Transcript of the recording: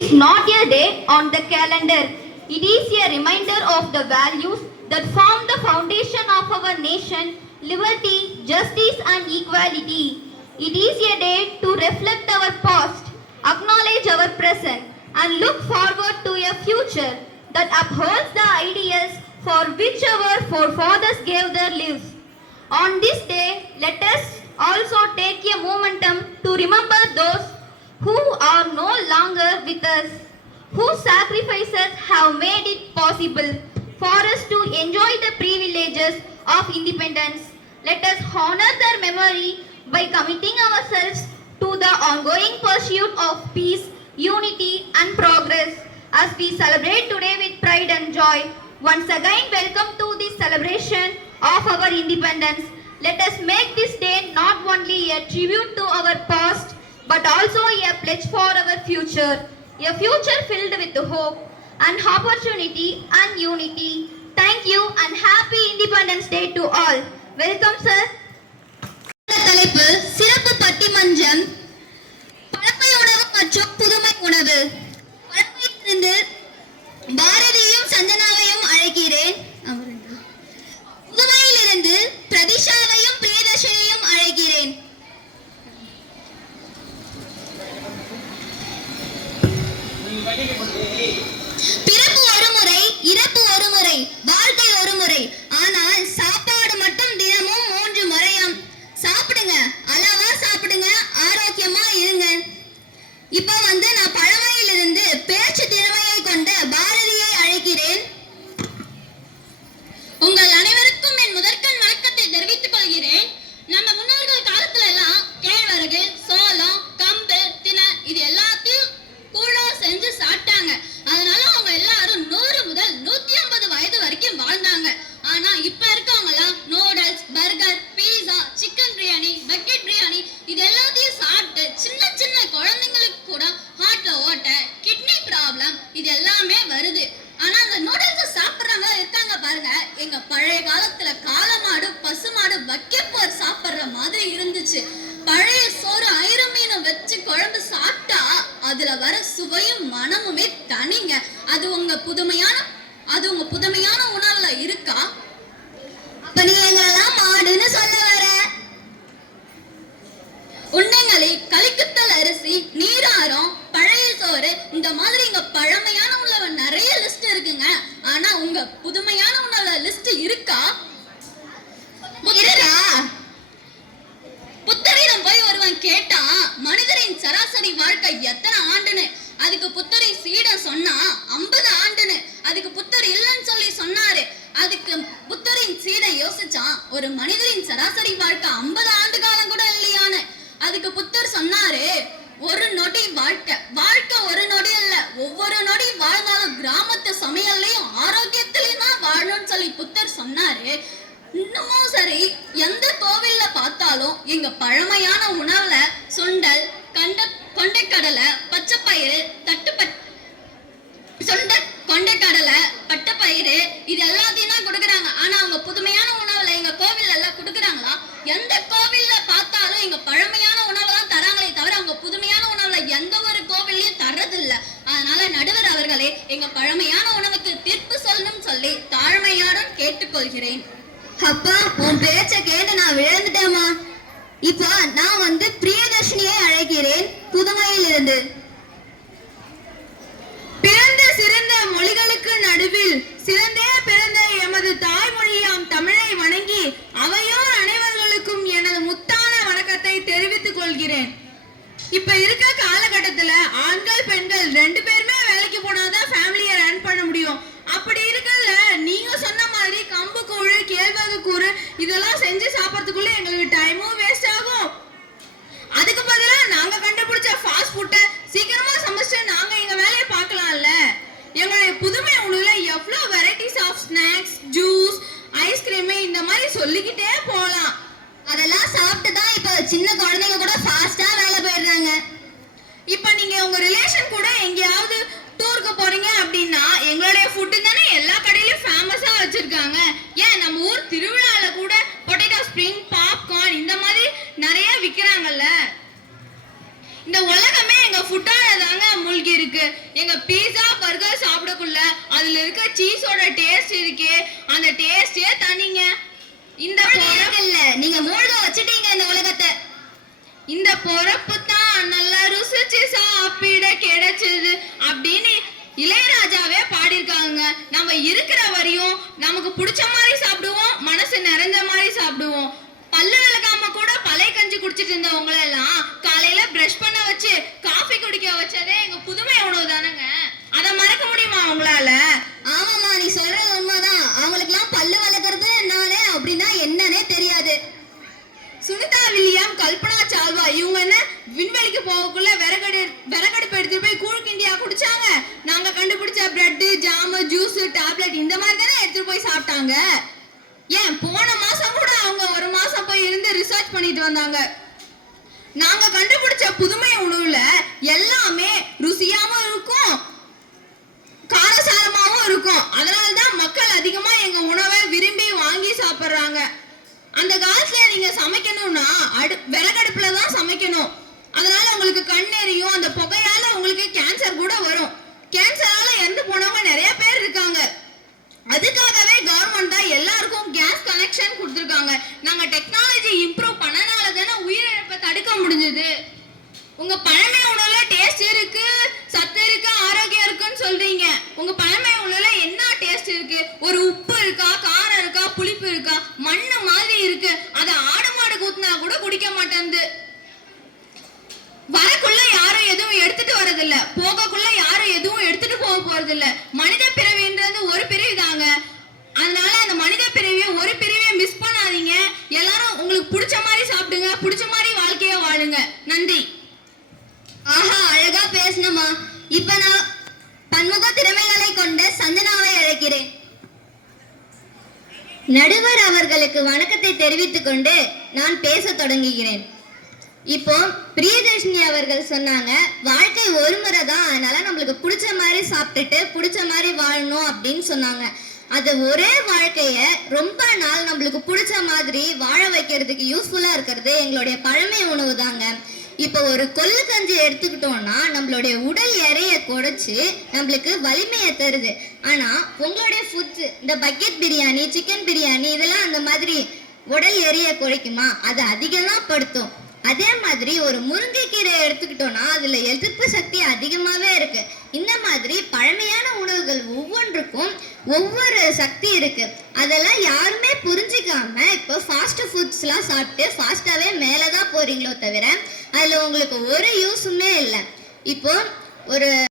It's not a day on the calendar. It is a reminder of the values that form the foundation of our nation, liberty, justice and equality. It is a day to reflect our past, acknowledge our present and look forward to a future that upholds the ideals for which our forefathers gave their lives. On this day, let us also take a momentum to remember those who are no longer with us, whose sacrifices have made it possible for us to enjoy the privileges of independence. Let us honor their memory by committing ourselves to the ongoing pursuit of peace, unity and progress as we celebrate today with pride and joy. Once again, welcome to this celebration of our independence. Let us make this day not only a tribute to our past but also a pledge for our future. A future filled with hope and opportunity and unity. Thank you and happy Independence Day to all. Welcome, sir. தலைப்பு சிறப்பு பட்டிமன்றம் பழமை உணவு மற்றும் புதுமை உணவு. பழமையிலிருந்து பாரதியும் சஞ்சனாவையும் அழைக்கிறேன். புதுமையிலிருந்து பிரதிஷாவையும் பிரியதர்ஷினியும் அழைக்கிறேன். பிறப்பு ஒரு முறை, இறப்பு ஒரு முறை, வாழ்க்கை ஒரு முறை. ஆனால் சாப்பாடு மட்டும் தினமும் 3 முறையாம். சாப்பிடுங்க, அளவா சாப்பிடுங்க, ஆரோக்கியமா இருங்க. இப்ப நான் பழமையிலிருந்து பேச்சு திறமையை கொண்ட பாரதியை அழைக்கிறேன். உங்கள் அனைவருக்கும் என் முதற்கண் வணக்கத்தை தெரிவித்துக் கொள்கிறேன். நம்ம முன்னோர்கள் காலத்துல எல்லாம் கேழ்வரகு, சோளம், கம்பு, திணை இது எல்லாத்தையும் கூழா செஞ்சு சாப்பிட்டாங்க. அதனால அவங்க எல்லாரும் 100 முதல் 150 வயது வரைக்கும் வாழ்ந்தாங்க. ஆனா இப்ப இருக்கவங்க எல்லாம் நூடுல்ஸ், பர்கர், பீஸா, சிக்கன் பிரியாணி, பக்கெட் பிரியாணி இது எல்லாத்தையும் சாப்பிட்டு சின்ன சின்ன குழந்தைங்களுக்கு கூட ஹார்ட்ல ஓட்ட, கிட்னி ப்ராப்ளம் இது எல்லாமே வருது. ஆனா அந்த நூடுல்ஸ் சாப்பிடுறவங்க இருக்காங்க பாருங்க, எங்க பழைய காலத்துல காளமாடு, பசுமாடு வக்கைப்போர் சாப்பிடுற மாதிரி இருந்துச்சு. பழைய சோறு, ஐரம் மீனை வச்சு குழம்பு சாப்பிட்டா அதுல வர சுவையும் மனமுமே தனிங்க. அது உங்க புதுமையான உணவுல இருக்கா? அப்ப நீ எங்களெல்லாம் மாடுன்னு சொல்ல வர? உண்டைங்களி, கலிக்குத்தல் அரிசி, நீராரம், பழைய சோறு இந்த மாதிரி இங்க பழமையான உணவு நிறைய லிஸ்ட் இருக்குங்க. ஆனா உங்க புதுமையான உணவுல லிஸ்ட் இருக்கா? புத்தரிடம் போய் ஒருவன் கேட்டா மனிதரின் சராசரி வாழ்க்கை எத்தனை ஆண்டுன்னு. அதுக்கு புத்தரி சீடன் சொன்னா 50 ஆண்டுன்னு. அதுக்கு புத்தர் இல்லைன்னு சொல்லி சொன்னாரு. அதுக்கு புத்தரின் சீடன் யோசிச்சான், ஒரு மனிதரின் சராசரி வாழ்க்கை 50 ஆண்டு காலம் கூட இல்லையான்னு. அதுக்கு புத்தர் சொன்னாரு, ஒரு நொடி வாழ்க்கை ஒரு நொடி இல்ல, ஒவ்வொரு நொடி வாழ்ந்தாலும் கிராமத்து சமையல்லையும் ஆரோக்கியத்திலையும் தான் வாழணும்னு சொல்லி புத்தர் சொன்னாரு. இன்னமும் சரி, எந்த கோவில்ல பார்த்தாலும் எங்க பழமையான உணவுல சுண்டல், கொண்டைக்கடலை, பச்சைப்பயிறு, கொண்டைக்கடலை, பட்டைப்பயிறு இது எல்லாத்தையும் தான் கொடுக்குறாங்க. ஆனா அவங்க புதுமையான உணவுல எங்க கோவில்ல எல்லாம் கொடுக்குறாங்களா? எந்த கோவில்ல பார்த்தாலும் எங்க பழமையான உணவு தான் தராங்களே தவிர அவங்க புதுமையான உணவுல எந்த ஒரு கோவில்லையும் தர்றது இல்ல. அதனால நடுவர் அவர்களே, எங்க பழமையான உணவுக்கு தீர்ப்பு சொல்லணும்னு சொல்லி தாழ்மையாடன் கேட்டுக்கொள்கிறேன். அப்பா, உன் பேச்ச கேட்டு நான் விழுந்துட்டேமா. இப்போ நான் பிரியதர்ஷினியை அழைக்கிறேன், புதுமையிலிருந்து. பிறந்த சிறந்த மொழிகளுக்கு நடுவில் சிறந்தே பிறந்த எமது தாய்மொழியாம் தமிழை வணங்கி அவையோர் அனைவர்களுக்கும் எனது முத்தான வணக்கத்தை தெரிவித்துக் கொள்கிறேன். இப்ப இருக்க காலகட்டத்துல ஆண்கள் பெண்கள் 2 பேருமே வேலைக்கு போனாதான் ஃபேமிலியை ரன் பண்ண முடியும். அப்படி இருக்கல நீங்க சொன்ன மாதிரி கம்பு கூழ், கேழ்வரகு கூழ் இதெல்லாம் செஞ்சு சாப்பிடறதுக்குள்ள எங்களுக்கு டைமும் வேஸ்ட் ஆகும். அதுக்கு பதிலா நாங்க கண்டுபிடிச்ச ஃபாஸ்ட் ஃபுட்டை சீக்கிரமா சமைச்சு நாங்க எங்க வேலையை பார்க்கலாம்ல. எங்களுடைய புதுமை உணவுல எவ்வளவு varieties of snacks, juice, ice cream இந்த மாதிரி சொல்லிக்கிட்டே போகலாம். அதெல்லாம் சாப்பிட்டு தான் இப்ப சின்ன குழந்தைங்க கூட ஃபாஸ்டா வேலை போயிடுறாங்க. இப்ப நீங்க உங்க ரிலேஷன் எங்க பீஸா பர்கர் சாப்பிடக்குள்ள அதுல இருக்க சீஸோட டேஸ்ட் இருக்கே, அந்த டேஸ்டே தனிங்க. இந்த இல்ல நீங்க மூழ்க வச்சுட்டீங்க இந்த உலகத்தை. இந்த பொறப்பு தான் நல்லா ருசிச்சு சாப்பிட கிடைச்சது அப்படின்னு இளையராஜாவே பாடியிருக்காங்க. நம்ம இருக்கிற வரையும் நமக்கு பிடிச்ச மாதிரி சாப்பிடுவோம், மனசு நிறைஞ்ச மாதிரி சாப்பிடுவோம். பல்லு விளக்காம கூட பழைய கஞ்சி குடிச்சிட்டு இருந்தவங்கள எல்லாம் காலையில பிரஷ் பண்ண வச்சு காஃபி குடிக்க வச்சதே எங்க புதுமை உணவு தானங்க. அதை மறக்க முடியுமா உங்களால? ஆமாமா, நீ சொல்றது உண்மைதான். அவங்களுக்கு எல்லாம் பல்லு வளர்க்கறது நானே அப்படின்னா என்னன்னே தெரியாது. சுனிதா வில்லியம், கல்பனா சாவ்லா இவங்க என்ன விண்வெளிக்கு போகக்குள்ள விறகடுப்பு எடுத்துட்டு போய் கூழ் கிண்டியா குடிச்சாங்க. நாங்க கண்டுபிடிச்ச பிரெட், ஜாம், ஜூஸ், டேப்லெட் இந்த மாதிரி தானே எடுத்துட்டு போய் சாப்பிட்டாங்க. ஏன் போன மாசம் கூட அவங்க ஒரு மாசம் போய் இருந்து ரிசர்ச் பண்ணிட்டு வந்தாங்க. நாங்க கண்டுபிடிச்ச புதுமை உணவுல எல்லாமே ருசியாவும் இருக்கும், காரசாரமாவும் இருக்கும். அதனாலதான் மக்கள் அதிகமா எங்க உணவை விரும்பி வாங்கி சாப்பிடுறாங்க. அந்த காலத்துல நீங்க சமைக்கணும்னா விறகடுப்புல தான் சமைக்கணும். அதனால உங்களுக்கு கண்ணெரியும், அந்த புகையால உங்களுக்கு கேன்சர் கூட வரும். கேன்சரால இறந்து போனவங்க நிறைய பேர் இருக்காங்க. அதுக்காகவே கவர்மெண்ட் தான் எல்லாருக்கும் கேஸ் கனெக்ஷன் கொடுத்துருக்காங்க. நாங்க டெக்னாலஜி இம்ப்ரூவ் பண்ணனால தானே உயிரிழப்பை தடுக்க முடிஞ்சது. உங்க பழமை உணவுல டேஸ்ட் இருக்கு, சத்து இருக்கு, ஆரோக்கியம் இருக்குன்னு சொல்றீங்க. உங்க பழமை உணவுல என்ன டேஸ்ட் இருக்கு? ஒரு உப்பு இருக்கா, காரம் இருக்கா, புளிப்பு இருக்கா? மண்ணு மாதிரி இருக்கு. அதை ஆடு மாடு கூத்தினா கூட குடிக்க மாட்டேங்குது. வரக்குள்ள யாரும் எதுவும் எடுத்துட்டு வரதில்ல, போகக்குள்ள யாரும் எதுவும் எடுத்துட்டு போக போறது இல்ல. மனித பிறவின்றது ஒரு பிறவி தாங்க. அதனால அந்த மனித பிறவியை ஒரு பிறவியை மிஸ் பண்ணாதீங்க. எல்லாரும் உங்களுக்கு பிடிச்ச மாதிரி சாப்பிடுங்க, பிடிச்ச மாதிரி வாழ்க்கைய வாழுங்க. நன்றி. ஆஹா, அழகா பேசணுமா. இப்ப நான் பன்முக திறமைகளை கொண்ட சந்தனாவை அழைக்கிறேன். நடுவர் அவர்களுக்கு வணக்கத்தை தெரிவித்துக் கொண்டு நான் பேச தொடங்குகிறேன். இப்போ பிரியதர்ஷினி அவர்கள் சொன்னாங்க, வாழ்க்கை ஒரு முறை தான், அதனால நம்மளுக்கு பிடிச்ச மாதிரி சாப்பிட்டுட்டு பிடிச்ச மாதிரி வாழணும் அப்படின்னு சொன்னாங்க. அது ஒரே வாழ்க்கைய ரொம்ப நாள் நம்மளுக்கு பிடிச்ச மாதிரி வாழ வைக்கிறதுக்கு யூஸ்ஃபுல்லா இருக்கிறது எங்களுடைய பழமை உணவு தாங்க. இப்போ ஒரு கொள்ளு கஞ்சி எடுத்துக்கிட்டோம்னா நம்மளுடைய உடல் எடையை குறைச்சு நம்மளுக்கு வலிமையை தருது. ஆனா உங்களுடைய ஃபுட்ஸ், இந்த பக்கெட் பிரியாணி, சிக்கன் பிரியாணி இதெல்லாம் அந்த மாதிரி உடல் எடையை குறைக்குமா? அது அதிகம் தான் படுத்தும். அதே மாதிரி ஒரு முருங்கைக்கீரை எடுத்துக்கிட்டோம்னா அதுல எதிர்ப்பு சக்தி அதிகமாவே இருக்கு. இந்த மாதிரி பழமையான உணவுகள் ஒவ்வொன்றுக்கும் ஒவ்வொரு சக்தி இருக்கு. அதெல்லாம் யாருமே புரிஞ்சிக்காம இப்போ ஃபாஸ்ட் ஃபுட்ஸ்லாம் சாப்பிட்டு ஃபாஸ்டாவே மேலதான் போறீங்களோ தவிர அதுல உங்களுக்கு ஒரு யூஸுமே இல்லை. இப்போ ஒரு